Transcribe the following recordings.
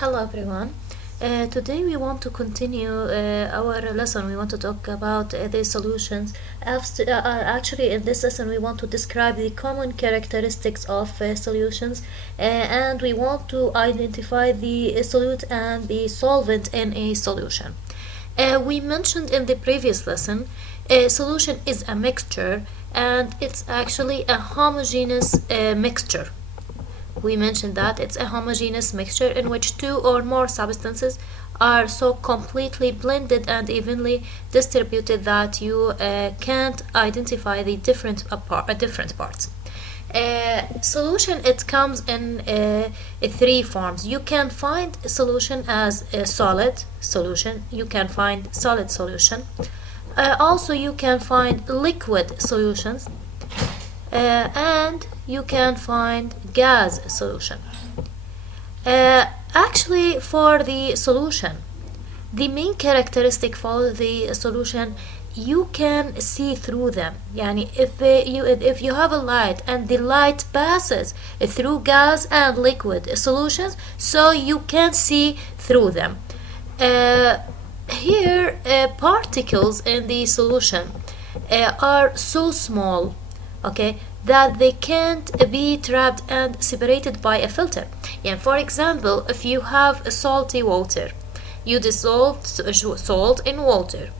Hello everyone. Today we want to continue our lesson. We want to talk about the solutions. Actually, in this lesson, we want to describe the common characteristics of solutions, and we want to identify the solute and the solvent in a solution. We mentioned in the previous lesson, a solution is a mixture, and it's actually a homogeneous mixture. We mentioned that it's a homogeneous mixture in which two or more substances are so completely blended and evenly distributed that you can't identify the different parts. Solution, it comes in three forms. You can find a solution as a solid solution. You can find solid solution. Also, you can find liquid solutions, and you can find gas solution. Actually, for the solution, the main characteristic for the solution, you can see through them. Yani if you have a light and the light passes through gas and liquid solutions, so you can see through them. Here, particles in the solution are so small, okay, that they can't be trapped and separated by a filter. And for example, if you have salty water, you dissolve salt in water,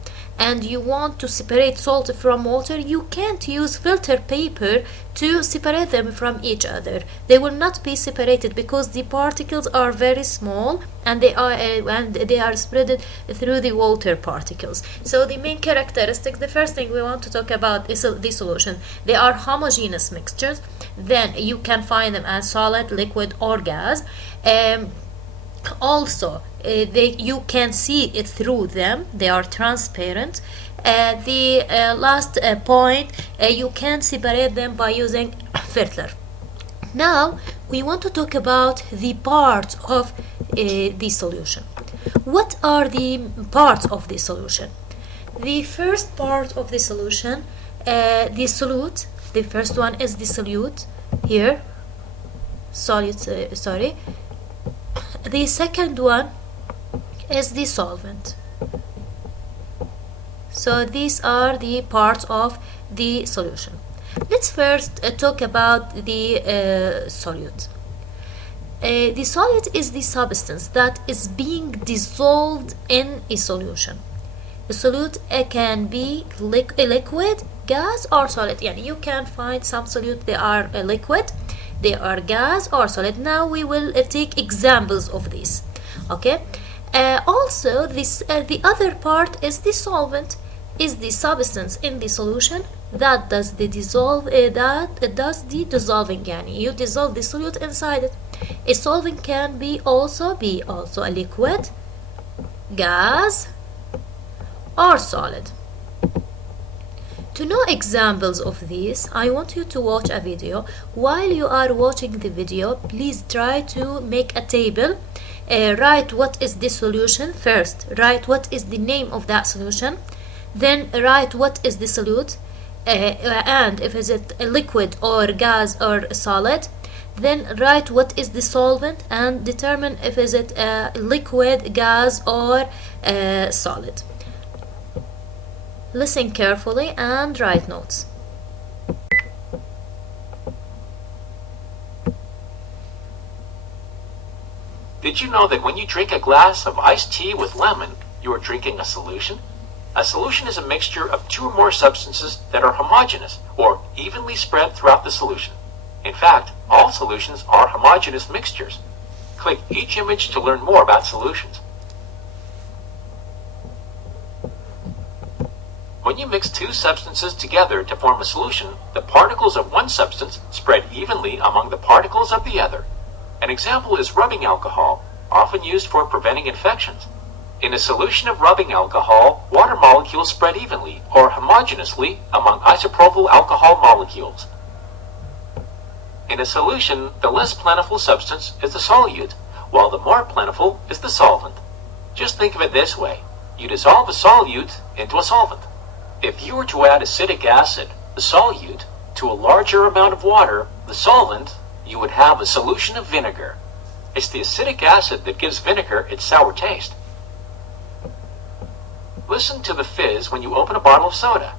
and you want to separate salt from water, you can't use filter paper to separate them from each other. They will not be separated because the particles are very small, and they are spread through the water particles. So the main characteristic, the first thing we want to talk about is the solution. They are homogeneous mixtures. Then you can find them as solid, liquid, or gas. Also, you can see it through them. They are transparent. The last point, you can separate them by using filter. Now we want to talk about the parts of the solution. What are the parts of the solution? The first part of the solution, the solute. The first one is the solute here. Sorry. The second one is the solvent. So these are the parts of the solution. Let's first talk about the solute. The solute is the substance that is being dissolved in a solution. The solute can be liquid, gas, or solid. Yeah, you can find some solute they are liquid, they are gas, or solid. Now we will take examples of these. Okay. Also, the other part is the solvent, is the substance in the solution that does the dissolving. Yani you dissolve the solute inside it. A solvent can be also a liquid, gas, or solid. To know examples of these, I want you to watch a video. While you are watching the video, please try to make a table. Write what is the solution first. Write what is the name of that solution. Then write what is the solute, and if is it a liquid or gas or solid. Then write what is the solvent and determine if is it a liquid, gas, or solid. Listen carefully and write notes. Did you know that when you drink a glass of iced tea with lemon, you are drinking a solution? A solution is a mixture of two or more substances that are homogeneous or evenly spread throughout the solution. In fact, all solutions are homogeneous mixtures. Click each image to learn more about solutions. When you mix two substances together to form a solution, the particles of one substance spread evenly among the particles of the other. An example is rubbing alcohol, often used for preventing infections. In a solution of rubbing alcohol, water molecules spread evenly or homogeneously among isopropyl alcohol molecules. In a solution, the less plentiful substance is the solute, while the more plentiful is the solvent. Just think of it this way. You dissolve a solute into a solvent. If you were to add acetic acid, the solute, to a larger amount of water, the solvent, you would have a solution of vinegar. It's the acidic acid that gives vinegar its sour taste. Listen to the fizz when you open a bottle of soda.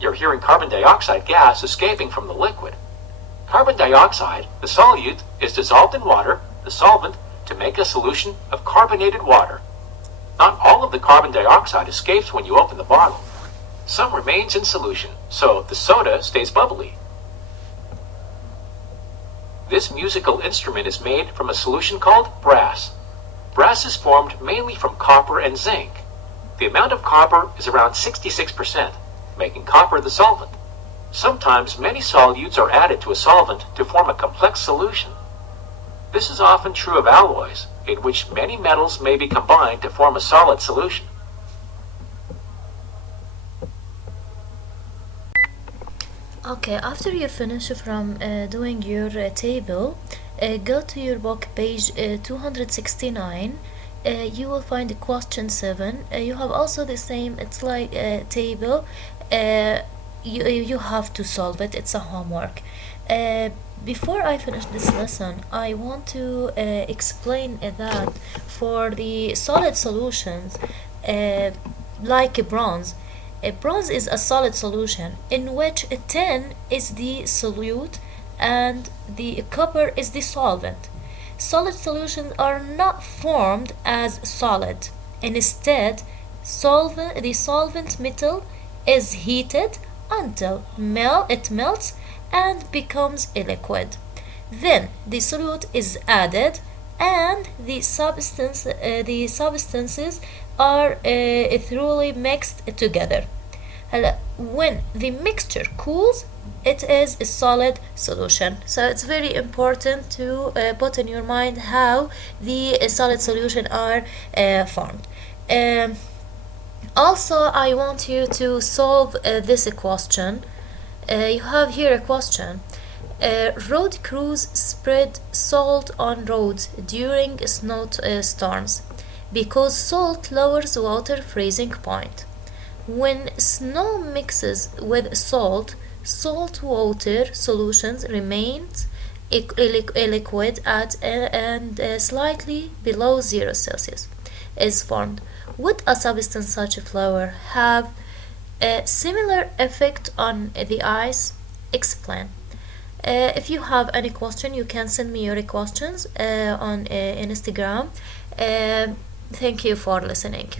You're hearing carbon dioxide gas escaping from the liquid. Carbon dioxide, the solute, is dissolved in water, the solvent, to make a solution of carbonated water. Not all of the carbon dioxide escapes when you open the bottle. Some remains in solution, so the soda stays bubbly. This musical instrument is made from a solution called brass. Brass is formed mainly from copper and zinc. The amount of copper is around 66%, making copper the solvent. Sometimes many solutes are added to a solvent to form a complex solution. This is often true of alloys, in which many metals may be combined to form a solid solution. Okay, after you finish from doing your table, go to your book page 269. You will find the question 7. You have also the same, it's like a table. You have to solve it, it's a homework. Before I finish this lesson, I want to explain that for the solid solutions, like bronze, bronze is a solid solution in which tin is the solute and the copper is the solvent. Solid solutions are not formed as solid. Instead, the solvent metal is heated until it melts and becomes a liquid. Then the solute is added and the substances are thoroughly mixed together. When the mixture cools, it is a solid solution. So it's very important to put in your mind how the solid solution are formed. Also, I want you to solve this question. You have here a question. Road crews spread salt on roads during snowstorms because salt lowers water freezing point. When snow mixes with salt, salt water solutions remains a liquid at and slightly below 0 Celsius is formed. Would a substance such as flour have a similar effect on the ice? Explain. If you have any question, you can send me your questions on Instagram. Thank you for listening.